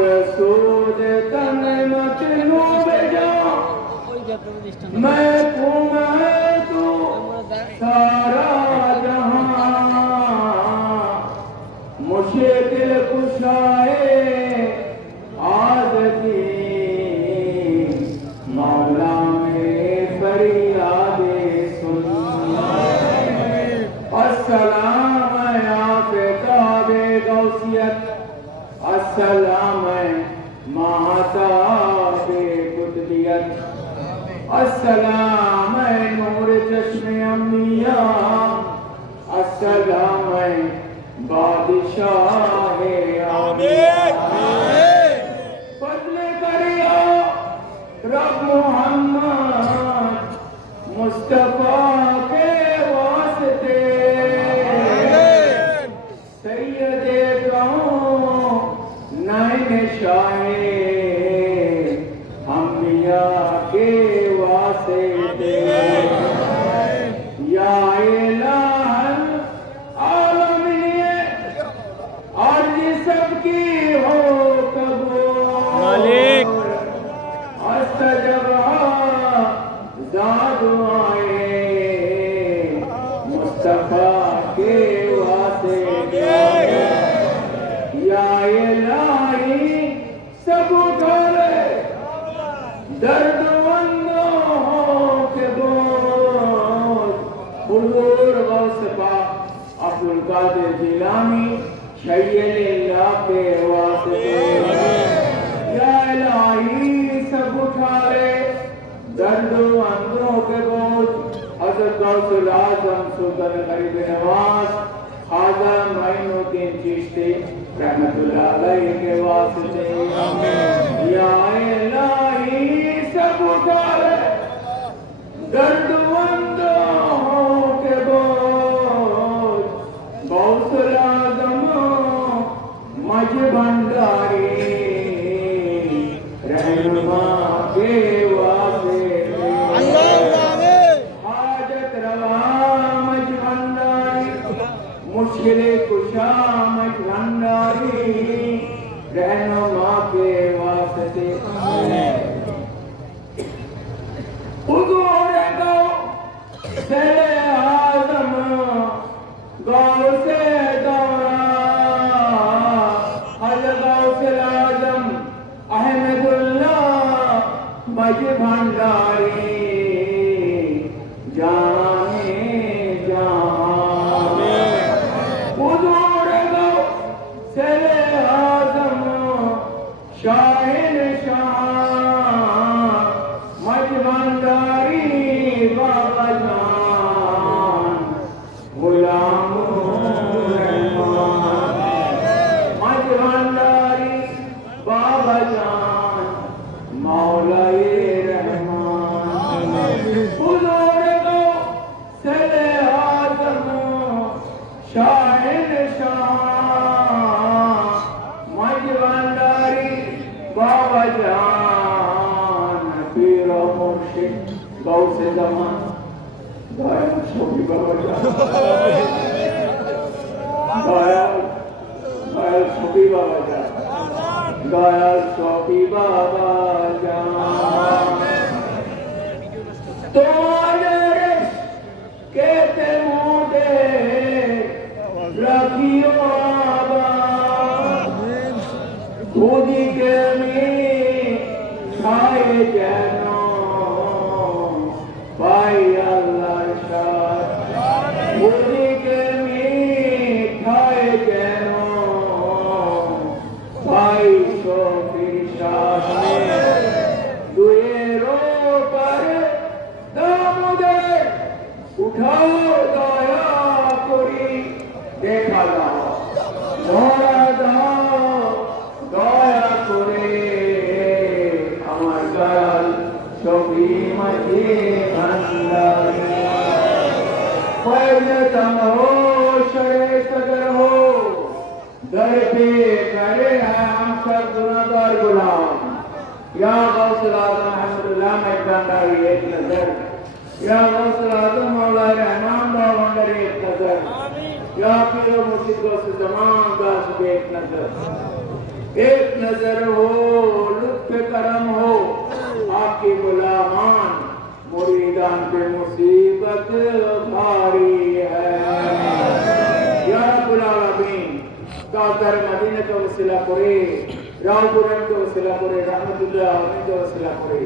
ਰਸੂਲ ਤਨ ਮਜਨੂਬ ਜਾ ਮੈਂ ਤੂੰ ਮੈਂ السلام ہے ماتا کے بدلیت السلام ہے نور چشم امیہ السلام ہے بادشاہ آمین رب محمد مصطفیٰ۔ shine. حضور غوث پاک عبد القادر جیلانی شیل اللہ کے واسطے۔ یا الہی، سب اٹھا لے درد و اندروں کے بوجھ حضرت غوث العظم سلطان غریب نواز، خواجہ معین الدین چیشتے رحمت اللہ علیہ کے واسطے۔ مشکل کشا مٹھنڈاری رہنما کے واسطے حضور کو سر آزم گاؤں سے دورا الگاؤں سے آدم احمد اللہ مجھ بھنڈاری ভজান পীর মুর্শিদ গৌসে জামান দয়াল সবি বাবা, দয়াল। দয়াল সবি বাবা, দয়াল। সবি বাবা তোমাদের কেতে মোটে রাখিও دم ہو شرے صدر ہو در پہ کھڑے ہیں ہم سب گناہ دار غلام یا غوث العظم الحمدللہ میں کنداری ایک نظر یا غوث العظم مولا رحمان دا وندر ایک نظر یا پیر مرشد غوث زمان دا ایک نظر۔ ایک نظر ہو۔ ওসিলা করে রাউপুরানকে ওসিলা করে রহমতুল্লাহ আলমীকে ওসিলা করে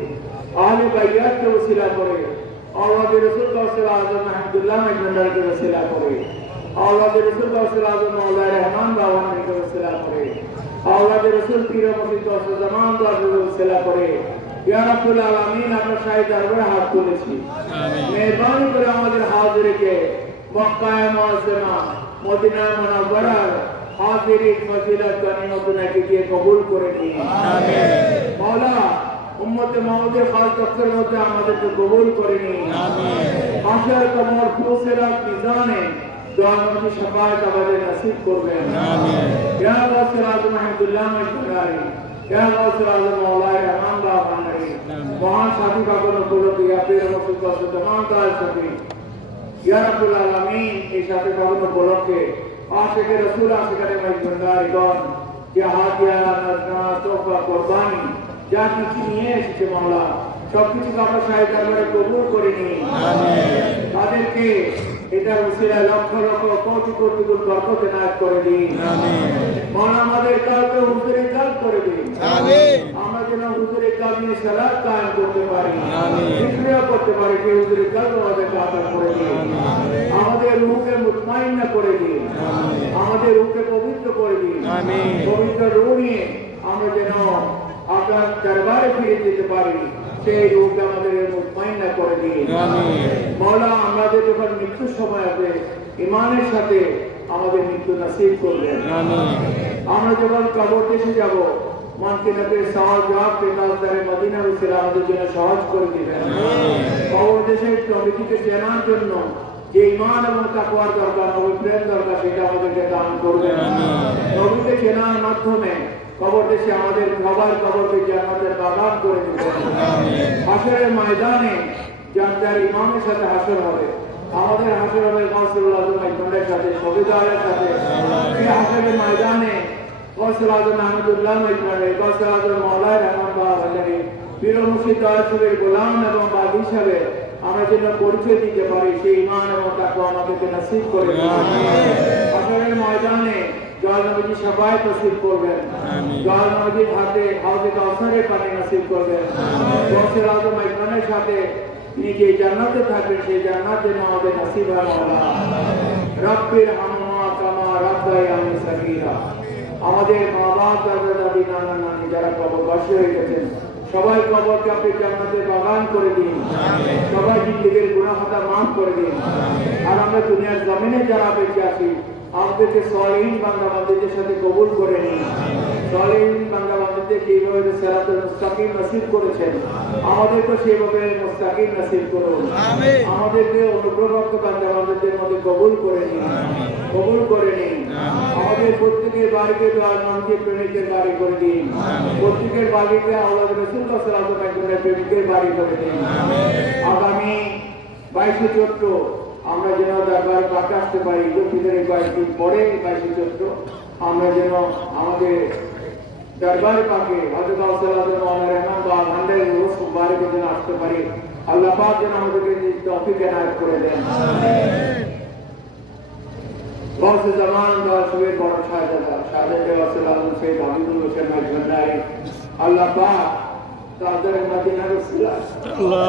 আহলে বাইয়াতকে ওসিলা করে আওলাদ রসুল কৌশল আজম আহমদুল্লাহ মজমন্ডারকে ওসিলা করে আওলাদ রসুল কৌশল আজম মৌলা রহমান বাবানকে ওসিলা করে আওলাদ রসুল পীর মসজিদ কৌশল জামান দাসকে ওসিলা করে। ইয়া রাব্বুল আলামিন আমরা শাহী দরবারে হাত তুলেছি। মেহরবানি করে আমাদের হাজিরকে মক্কায় মুআজ্জামা মদিনা মুনাওয়ারার হাজিরের ফজিলত জানিয়ে নতুন একে কবুল করে নিন। মৌলা উম্মতে মাহমুদের খাল চক্রের মধ্যে আমাদেরকে কবুল করে নিন। মাসের কমর ফুসেরা মিজানে দোয়ানবী সবাই আমাদের নসিব করবেন। ইয়া রাসুল আজম আহমদুল্লাহ মজদুরারি ইয়া রাসুল আজম রহমান রাহমানি মহান সাথী পাগল উপলক্ষে ইয়া পীর মসজিদ কসদ তার সাথী ইয়া রাব্বুল এই সাথী পাগল উপলক্ষে রাসূল আশিকারে মজবুরারি গণ যা হাদিয়া নাজনা তোফা কুরবানি যা কিছু নিয়ে এসেছে মামলা সবকিছু আমরা সাহেব দরবারে কবুল করে নিই। তাদেরকে এটার উসিলায় লক্ষ লক্ষ কোটি কোটি গুণ বরকত এনায়েত করে দিন। মন আমাদের কাউকে হুজুরে কাজ করে দিন। আমরা যেন হুজুরে কাজ নিয়ে সালাদ কায়েম করতে পারি। বিক্রিয়া করতে পারি সেই হুজুরে কাজ আমাদের কাতা করে দিন। আমাদের রূহকে মুতমাইন্না করে দিন। আমাদের রূহকে পবিত্র করে দিন। পবিত্র রূহ নিয়ে আমরা যেন আপনার দরবারে ফিরে যেতে পারি। সেই রূপকে আমাদের মুতমাইন্না করে দিন। মৌলা আমাদের যখন মৃত্যুর সময় হবে ইমানের সাথে আমাদের মৃত্যু নসিব করবেন। আমরা যখন কবর দেশে যাব মানকিনাতের সহজ জবাব পেতালদারে মদিনা রসুল আমাদের জন্য সহজ করে দিবেন। কবর দেশের নবীকে চেনার জন্য যে ইমান এবং তাকওয়ার দরকার নবী প্রেম দরকার সেটা আমাদেরকে দান করবেন। নবীকে চেনার মাধ্যমে কবর দেশে আমাদের সবার কবরকে জান্নাতের বাগান করে হাসরের ময়দানে যার ইমামের সাথে হাসর হবে আমাদের হাসর হবে আজম সাথে সাথে। এই হাসরের ময়দানে আজম আহমদুল্লাহ আজম মৌলায় রহমান মুর্শিদ আলসুরের গোলাম এবং বাদ হিসাবে আমরা যেন পরিচয় দিতে পারি সেই ইমান এবং তাকে আমাদেরকে নসিব করে দিন। হাসরের ময়দানে জল নবীজি সবাই নসিব করবেন। জল নবীজির হাতে হাউজে কাউসারের পানি নসিব করবেন। আজম একজনের সাথে তিনি যে জান্নাতে থাকবেন সেই জান্নাত যেন আমাদের নসিব হয় মাওলা রব্বির হামমা কামা রাব্বাই আমি সাকিরা আমাদের মা বাপ দাদা দাদি নানা নানি যারা কবরবাসী হয়ে গেছেন সবাই কবরকে আপনি জান্নাতের বাগান করে দিন। সবাই জিন্দিগির গুণাহাতা মাফ করে দিন। আর আমরা দুনিয়ার জমিনে যারা বেঁচে আছি আমাদেরকে সলিহীন বান্দা বান্ধবদের সাথে কবুল করে নিন। সলিহীন বান্দা বান্ধবদেরকে এইভাবে সেরাতুল মুস্তাকিম নসিব করেছেন আমাদেরকে সেইভাবে মুস্তাকিম নসিব করুন। আমাদেরকে অনুগ্রহপ্রাপ্ত বান্দা বান্ধবদের মধ্যে কবুল করে নিন। কবুল করে নিন। আমাদের প্রত্যেকের বাড়িকে দোয়ার নামকে প্রেমিকের বাড়ি করে দিন। প্রত্যেকের বাড়িকে আল্লাহ রসুল সালাম প্রেমিকের বাড়ি করে দিন। আগামী বাইশে চৈত্র আমরা যেন দরবার পাকে আসতে পারি দক্ষিণের কয়েকদিন পরে বাইশে চৈত্র আমরা যেন আমাদের দরবার পাকে হজরত সাল্লাল্লাহু রহমান বা রোজ যেন আসতে পারি। আল্লাহ পাক যেন আমাদেরকে নিজ তৌফিক এনায়েত করে দেন। জামান বা বড় শাহজাদা শাহজাদা হাবিবুল হোসেন আল্লাহ পাক তাদের মদিনা আল্লাহ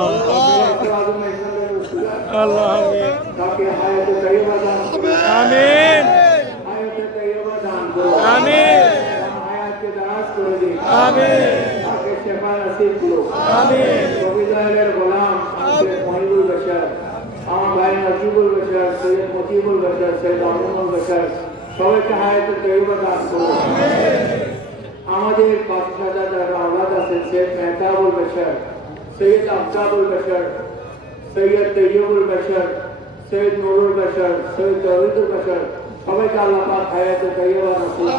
আমিন। আমিন। আমিন। আমিন। আমাদের মহিবুল বশর আমার ভাই নজিবুল বশর সৈয়দ মজিবুল বশর সৈয়দ আমিনুল বশর সবাইকে হায়াতে তৈবা দান করুন আমাদের পাঁচ হাজার যারা আওলাদ আছেন শেখ মেহতাবুল বশর সৈয়দ আফতাবুল বশর সৈয়দ তৈয়বুল বশর, সৈয়দ নুরুল বশর, সৈয়দ তৌহিদুল বশর, সবাইকে আল্লাহ পাক হায়াতে তৈয়বা নসিব।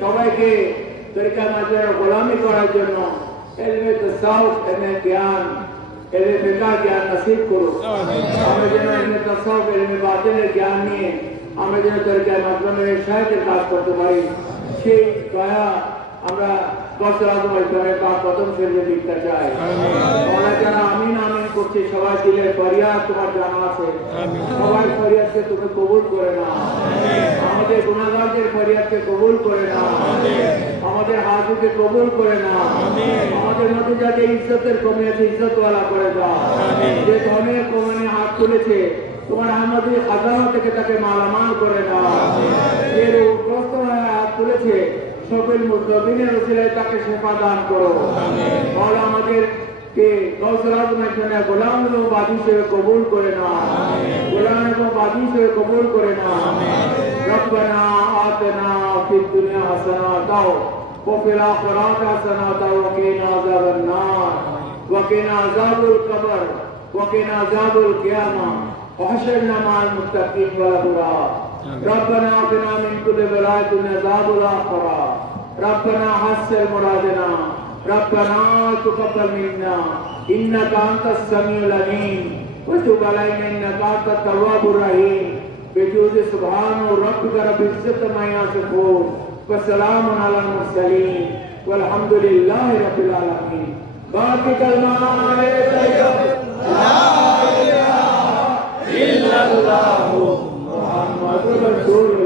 সবাইকে তরিকা মাঝের গোলামি করার জন্য এলমে তসাউফ, এলমে জ্ঞান, এলমে ফিকা জ্ঞান নসিব করুন আমরা যেন এলমে তসাউফ, এলমে বাতিলের জ্ঞান নিয়ে আমরা যেন তরিকার মাধ্যমে সাহায্যের কাজ করতে পারি, সেই দয়া আমরা বছর আদম ইসলামের প্রথম শ্রেণির দিকটা চাই। আমরা যারা আমিন আমিন করছি সবাই দিলে ফরিয়াদ তোমার জানা আছে। সবাই ফরিয়াদকে তুমি কবুল করে না আমাদের গুণাগারদের ফরিয়াদকে কবুল করে না আমাদের হাজুকে কবুল করে না আমাদের মধ্যে যাতে ইজ্জতের কমে আছে ইজ্জতওয়ালা করে দাও। যে ধনের কমনে হাত তুলেছে তোমার আমাদের খাজানা থেকে তাকে মালামাল করে দাও। যে রোগগ্রস্ত হয়ে হাত তুলেছে সকল মুসলিমের উচিলায় তাকে শেফা দান করো আর আমাদের কে গৌসরাজ মাধ্যমে গোলাম এবং বাদী হিসেবে কবুল করে না গোলাম এবং বাদী হিসেবে কবুল করে না ربنا آتنا في الدنيا حسنة وفي الآخرة حسنة وقنا عذاب النار وقنا عذاب القبر وقنا عذاب القيامة وحشرنا مع المتقين والأبرار ربنا آتنا من كل بلاء عذاب الآخرة ربنا حسر مرادنا ربنا تقبل منا انك انت السميع العليم وتب علينا انك انت التواب الرحيم بجود سبحان ربك رب العزه ما يصفون وسلام على المرسلين والحمد لله رب العالمين باقي كلمات لا اله الا الله محمد رسول